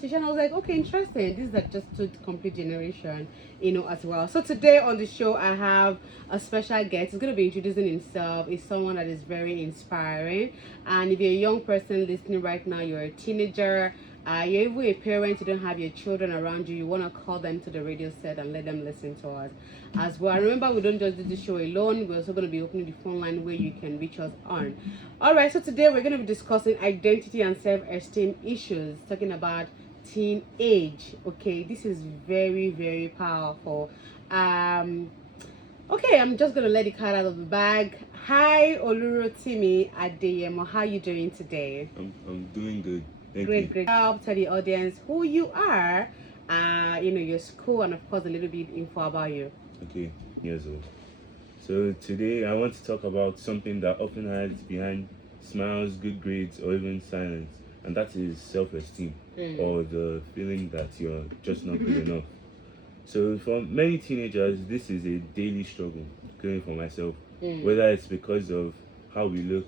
And I was like, okay, interesting. This is like just two complete generation, as well. So today on the show, I have a special guest. He's gonna be introducing himself. He's someone that is very inspiring. And if you're a young person listening right now, you're a teenager, you're even a parent, you don't have your children around you, you want to call them to the radio set and let them listen to us as well. And remember, we don't just do the show alone. We're also going to be opening the phone line where you can reach us on. All right, so today we're going to be discussing identity and self-esteem issues, talking about teenage. Okay, this is very, very powerful. Okay, I'm just gonna let the cat out of the bag. Hi, Olurotimi Adeyemo. How you doing today? I'm doing good. Thank Great, you. great. Help tell the audience who you are, your school, and of course a little bit info about you. Okay, yes. So today I want to talk about something that often hides behind smiles, good grades, or even silence, and that is self-esteem, or the feeling that you're just not good enough. So for many teenagers, this is a daily struggle, including for myself, whether it's because of how we look,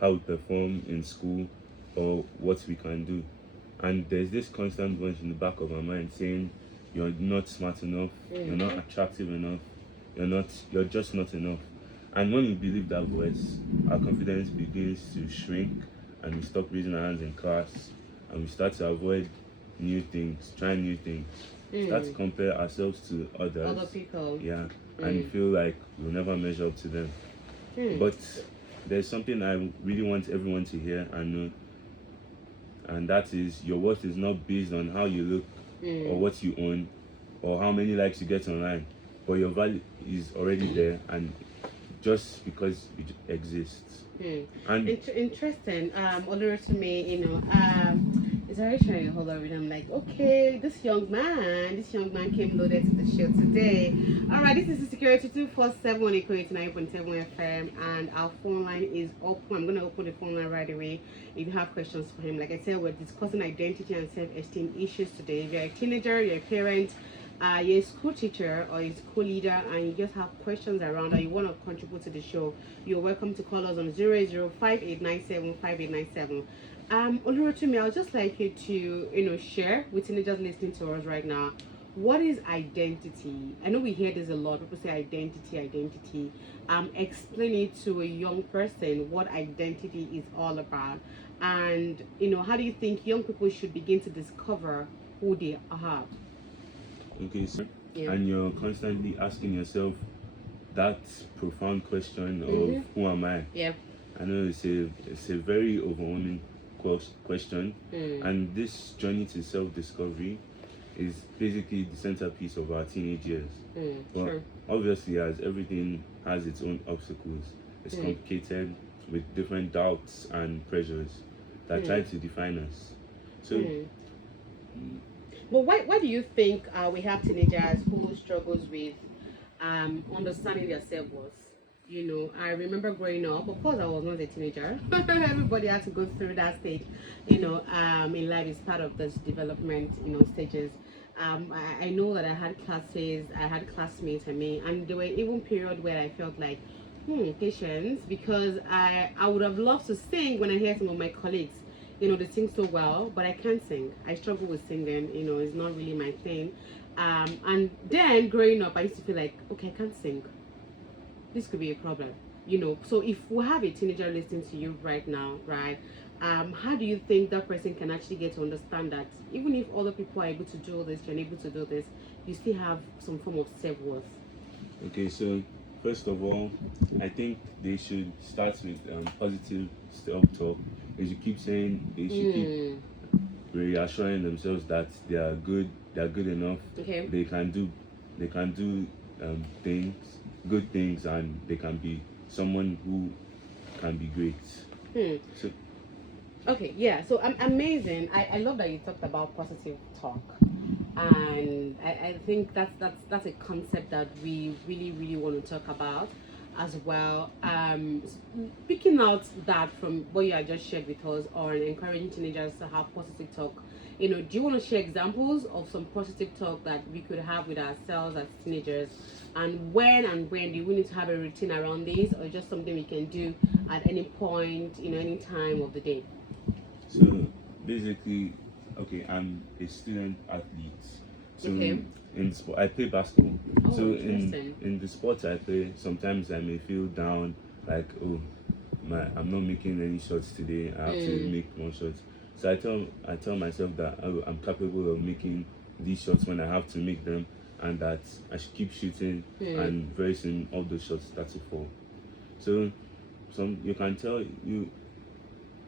how we perform in school, or what we can do. And there's this constant voice in the back of our mind saying, you're not smart enough, you're not attractive enough, you're just not enough. And when we believe that voice, our confidence begins to shrink, and we stop raising our hands in class, and we start to avoid new things, try new things. Start to compare ourselves to others. Other people. Yeah. And feel like we'll never measure up to them. But there's something I really want everyone to hear and know. And that is, your worth is not based on how you look or what you own or how many likes you get online. But your value is already there, and just because it exists. And interesting. To me, it's very trying to hold on. I'm like, okay, this young man came loaded to the show today. All right, this is the Security 247 on Echo 89.7 FM, and our phone line is open. I'm gonna open the phone line right away. If you have questions for him, like I said, we're discussing identity and self-esteem issues today. If you're a teenager, you're a parent, you're a school teacher or a school leader, and you just have questions around that you want to contribute to the show, you're welcome to call us on 08058975897. Olurotimi, I'd just like you to share with teenagers listening to us right now, what is identity? I know we hear this a lot. People say identity. Explain it to a young person what identity is all about, and how do you think young people should begin to discover who they are? Okay, so and you're constantly asking yourself that profound question of who am I? Yeah. I know it's a very overwhelming question, and this journey to self-discovery is basically the centerpiece of our teenage years. But Sure. obviously, as everything has its own obstacles, it's complicated with different doubts and pressures that try to define us. So. But why do you think we have teenagers who struggles with understanding their self-worth? I remember growing up. Of course, I was not a teenager. Everybody had to go through that stage. In life is part of this development. Stages. I know that I had classes, I had classmates. And there were even periods where I felt like, patience, because I would have loved to sing when I hear some of my colleagues. They sing so well, but I can't sing. I struggle with singing. It's not really my thing. And then growing up, I used to feel like, okay, I can't sing. This could be a problem. So if we have a teenager listening to you right now, right? How do you think that person can actually get to understand that even if other people are able to do this, you're able to do this, you still have some form of self-worth? Okay, so first of all, I think they should start with positive self-talk. They should keep saying, they should keep reassuring themselves that they are good enough. Okay. They can do things, good things, and they can be someone who can be great. So, okay, yeah. So amazing. I love that you talked about positive talk, and I think that's a concept that we really want to talk about as well. Speaking out that from what you had just shared with us on encouraging teenagers to have positive talk, do you want to share examples of some positive talk that we could have with ourselves as teenagers, and when do we need to have a routine around this, or just something we can do at any point, any time of the day? so basically, Okay, I'm a student athlete. So Okay. in sport, I play basketball. Oh, So interesting. in the sports I play, sometimes I may feel down, like, oh, I'm not making any shots today. I have to Mm. make more shots. So I tell myself that, oh, I'm capable of making these shots when I have to make them, and that I should keep shooting, Mm. and very soon all those shots start to fall. So some you can tell you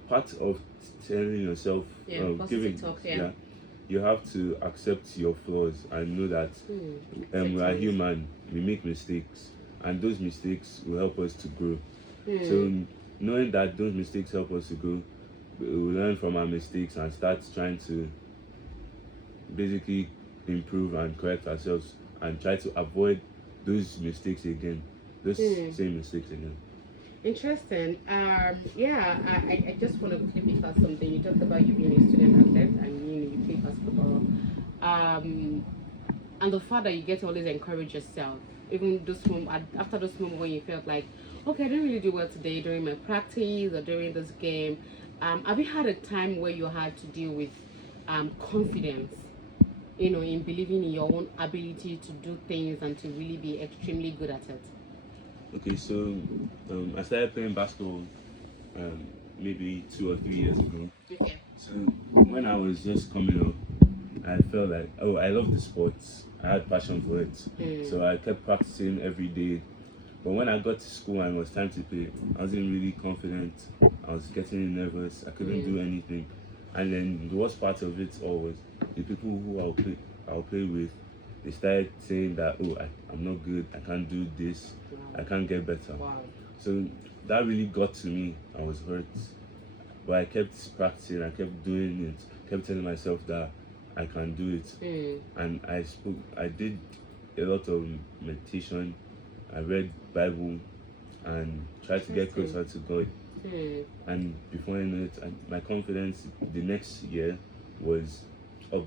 part of telling yourself, Yeah, positive giving, talk. Yeah. yeah, you have to accept your flaws and know that Mm. we are Acceptance. human. We make mistakes, and those mistakes will help us to grow. Mm. So knowing that those mistakes help us to grow, we will learn from our mistakes and start trying to basically improve and correct ourselves and try to avoid those mistakes again, those Mm. same mistakes again. Interesting. Yeah, I just want to quickly pick out something. You talked about you being a student athlete and you play basketball. Um, and the fact that you get to always encourage yourself, even those after those moments when you felt like, okay, I didn't really do well today during my practice or during this game. Have you had a time where you had to deal with confidence? In believing in your own ability to do things and to really be extremely good at it. Okay, so I started playing basketball um, maybe 2 or 3 years ago. Okay. So when I was just coming up, I felt like, oh, I love the sports. I had passion for it. Mm. So I kept practicing every day. But when I got to school and it was time to play, I wasn't really confident. I was getting nervous. I couldn't Mm. do anything. And then the worst part of it all was the people who I'll play with, they started saying that, oh, I'm not good. I can't do this. I Wow. can't get better. Wow. So that really got to me. I was hurt. But I kept practicing, I kept doing it, kept telling myself that I can do it. Mm. And I did a lot of meditation, I read Bible and tried to get Interesting. closer to God. Mm. And before I know it, my confidence the next year was up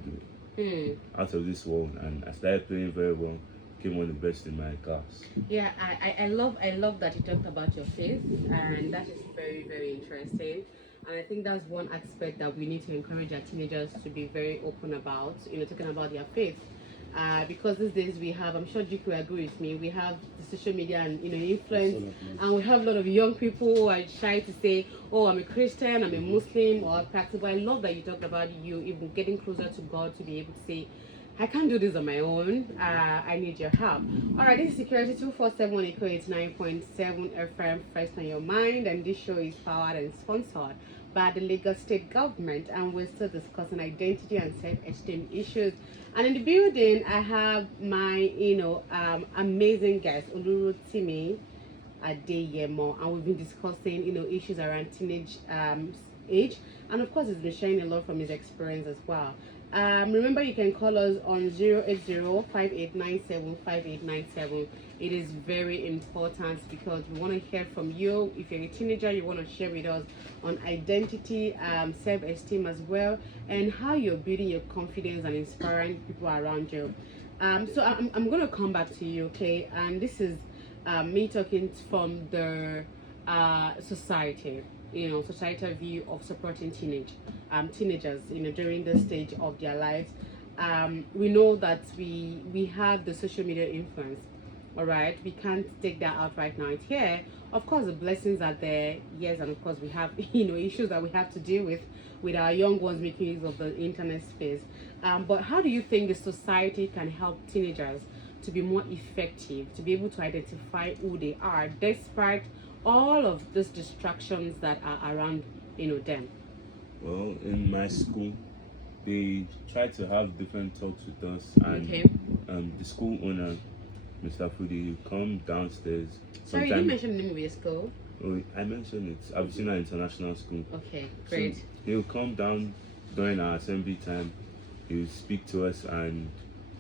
Mm. out of this world, and I started playing very well, became one of the best in my class. Yeah, I love that you talked about your faith, and that is very, very interesting. And I think that's one aspect that we need to encourage our teenagers to be very open about, talking about their faith. Because these days we have, I'm sure Jiku will agree with me, we have the social media and influence, and we have a lot of young people who are shy to say, oh, I'm a Christian, I'm a Muslim, or a practical. I love that you talked about you even getting closer to God to be able to say, I can't do this on my own. I need your help. All right, this is Security 247 Eco 89.7 FM, first on your mind, and this show is powered and sponsored by the Lagos State Government, and we're still discussing identity and self-esteem issues. And in the building, I have my, amazing guest, Oluru Timi Adeyemo, and we've been discussing, issues around teenage age, and of course, he's been sharing a lot from his experience as well. Remember, you can call us on 080-5897-5897. It is very important because we want to hear from you. If you're a teenager, you want to share with us on identity, self-esteem as well, and how you're building your confidence and inspiring people around you. So I'm going to come back to you, okay? And this is me talking from the society, societal view of supporting teenagers, during this stage of their lives. We know that we have the social media influence. All right, we can't take that out right now. It's here. Of course, the blessings are there. Yes, and of course, we have issues that we have to deal with our young ones making use of the internet space. But how do you think the society can help teenagers to be more effective, to be able to identify who they are, despite all of these distractions that are around, them? Well, in my school, they try to have different talks with us, and Okay. the school owner, Mr. Fudi, will come downstairs. Sorry, you didn't Sometimes, mention the name of your school. oh, I mentioned it, Abyssinia International School. Okay, So great. he'll come down during our assembly time. He'll speak to us and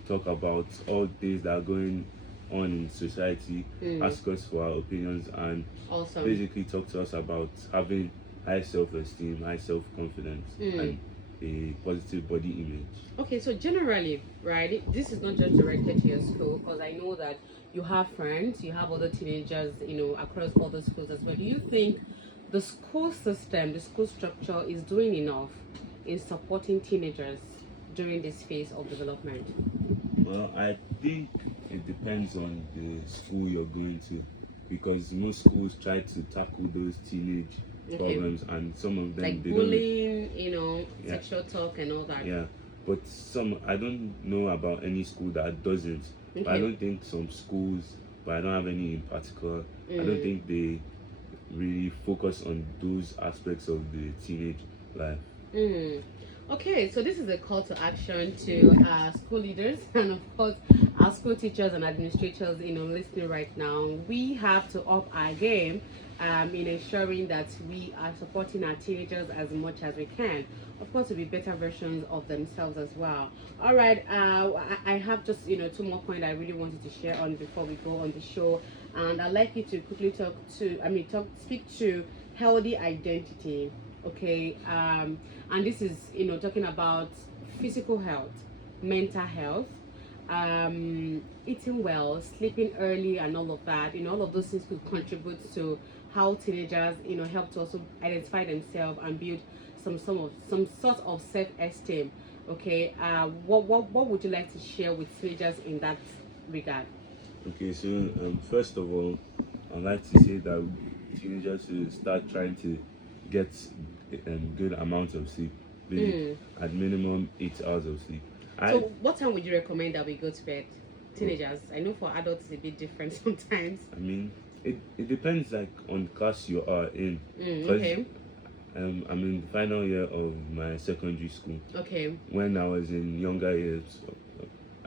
talk about all things that are going on in society, ask us for our opinions, and Awesome. basically talk to us about having high self-esteem, high self-confidence, and a positive body image. Okay, so generally, right, this is not just directed to your school, because I know that you have friends, you have other teenagers, across all the schools as well. Do you think the school system, the school structure is doing enough in supporting teenagers during this phase of development? Well, I think it depends on the school you're going to, because most schools try to tackle those teenage Okay. problems, and some of them Like they don't. bullying, Yeah, sexual talk and all that. yeah. But some, I don't know about any school that doesn't. But I Okay. don't think some schools, but I don't have any in particular. I don't Mm. think they really focus on those aspects of the teenage life. Mm. Okay, so this is a call to action to school leaders and of course our school teachers and administrators, listening right now. We have to up our game in ensuring that we are supporting our teenagers as much as we can. Of course, to be better versions of themselves as well. All right, I have just 2 more points I really wanted to share on before we go on the show, and I'd like you to quickly speak to healthy identity. Okay, and this is talking about physical health, mental health, eating well, sleeping early, and all of that. All of those things could contribute to how teenagers help to also identify themselves and build some sort of self-esteem. Okay, what would you like to share with teenagers in that regard? Okay, so first of all, I'd like to say that teenagers should start trying to get good amount of sleep, maybe Mm. at minimum 8 hours of sleep. So I, what time would you recommend that we go to bed? Teenagers, I know for adults it's a bit different sometimes. I mean, it depends like on class you are in, because Okay. I'm in the final year of my secondary school. Okay. When I was in younger years,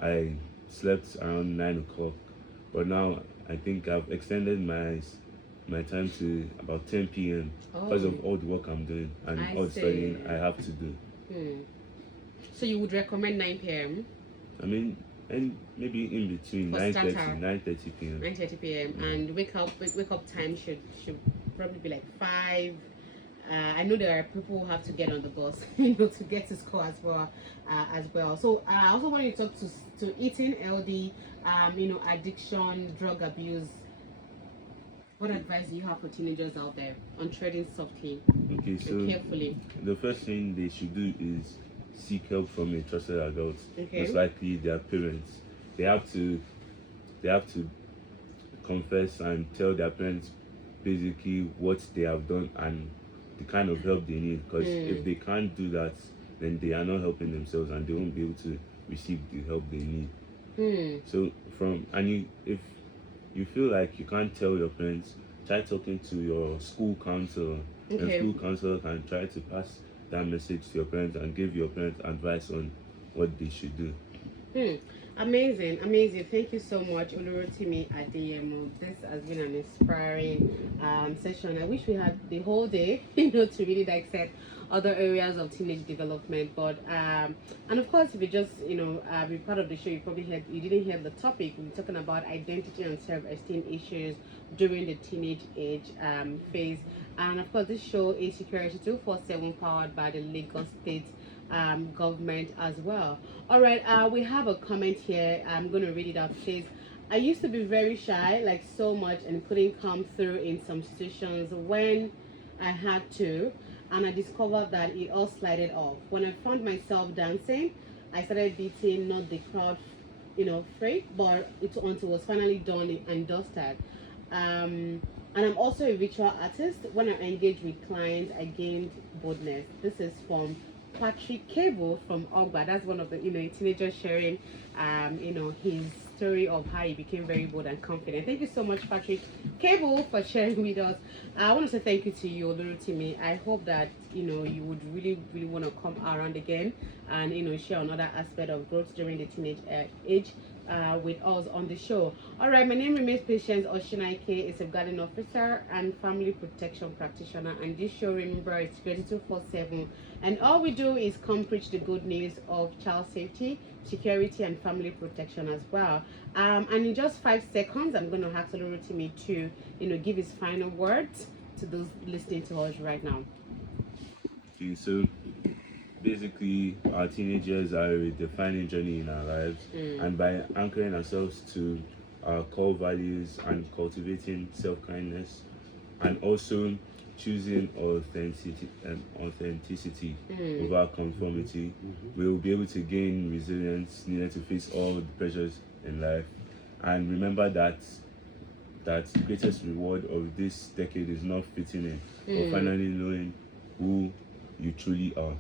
I slept around 9 o'clock, but now I think I've extended my time to about 10 p.m. because Oh, of all the work I'm doing and I all the see. studying I have to do. Hmm. So you would recommend 9 p.m. I mean, and maybe in between for starter, 9:30 p.m. 9:30 p.m. Yeah. and wake up time should probably be like 5. I know there are people who have to get on the bus, to get to school as well. So I also want you to talk to eating healthy, addiction, drug abuse. What advice do you have for teenagers out there on treading softly Okay, and so carefully? the first thing they should do is seek help from a trusted adult, most Okay. likely their parents. They have to they have to confess and tell their parents basically what they have done and the kind of help they need. Because if Mm. they can't do that, then they are not helping themselves and they won't be able to receive the help they need. Hmm. So if you feel like you can't tell your parents, try talking to your school counselor. And Okay. school counselor can try to pass that message to your parents and give your parents advice on what they should do. Hmm. Amazing, amazing. Thank you so much, Olurotimi Adeyemo. This has been an inspiring session. I wish we had the whole day, to really dissect other areas of teenage development. But and of course, if you just be part of the show, you didn't hear the topic. We're talking about identity and self-esteem issues during the teenage age phase. And of course, this show is Security 247, powered by the Lagos State government as well. All right, we have a comment here. I'm going to read it out. It says, I used to be very shy, like so much, and couldn't come through in some situations when I had to, and I discovered that it all slided off. When I found myself dancing, I started beating not the crowd, afraid, but until it was finally done and dusted. And I'm also a visual artist. When I engage with clients, I gained boldness. This is from Patrick Cable from Ogba. That's one of the teenagers sharing his story of how he became very bold and confident. Thank you so much, Patrick Cable, for sharing with us. I want to say thank you to you, Olurutimi. I hope that you would really, really want to come around again and share another aspect of growth during the teenage age with us on the show. All right, my name remains Patience Osinaike, a safeguarding officer and family protection practitioner. And this show, remember, it's 22/7. And all we do is come preach the good news of child safety, security, and family protection as well. And in just 5 seconds, I'm going to ask Olurutimi to, give his final words to those listening to us right now. Okay, so basically our teenagers are a defining journey in our lives, and by anchoring ourselves to our core values and cultivating self-kindness and also choosing authenticity Mm. over conformity, we will be able to gain resilience needed to face all the pressures in life. And remember that the greatest reward of this decade is not fitting in, but finally knowing who you truly are.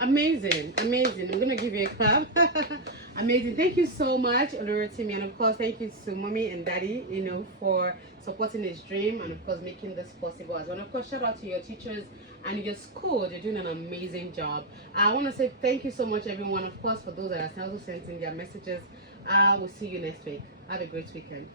Amazing, amazing. I'm gonna give you a clap. Amazing. Thank you so much, Olorotimi, and of course, thank you to mommy and daddy, for supporting his dream and of course making this possible as well. And of course, shout out to your teachers and your school. You're doing an amazing job. I want to say thank you so much, everyone. Of course, for those that are also sending their messages. We'll see you next week. Have a great weekend.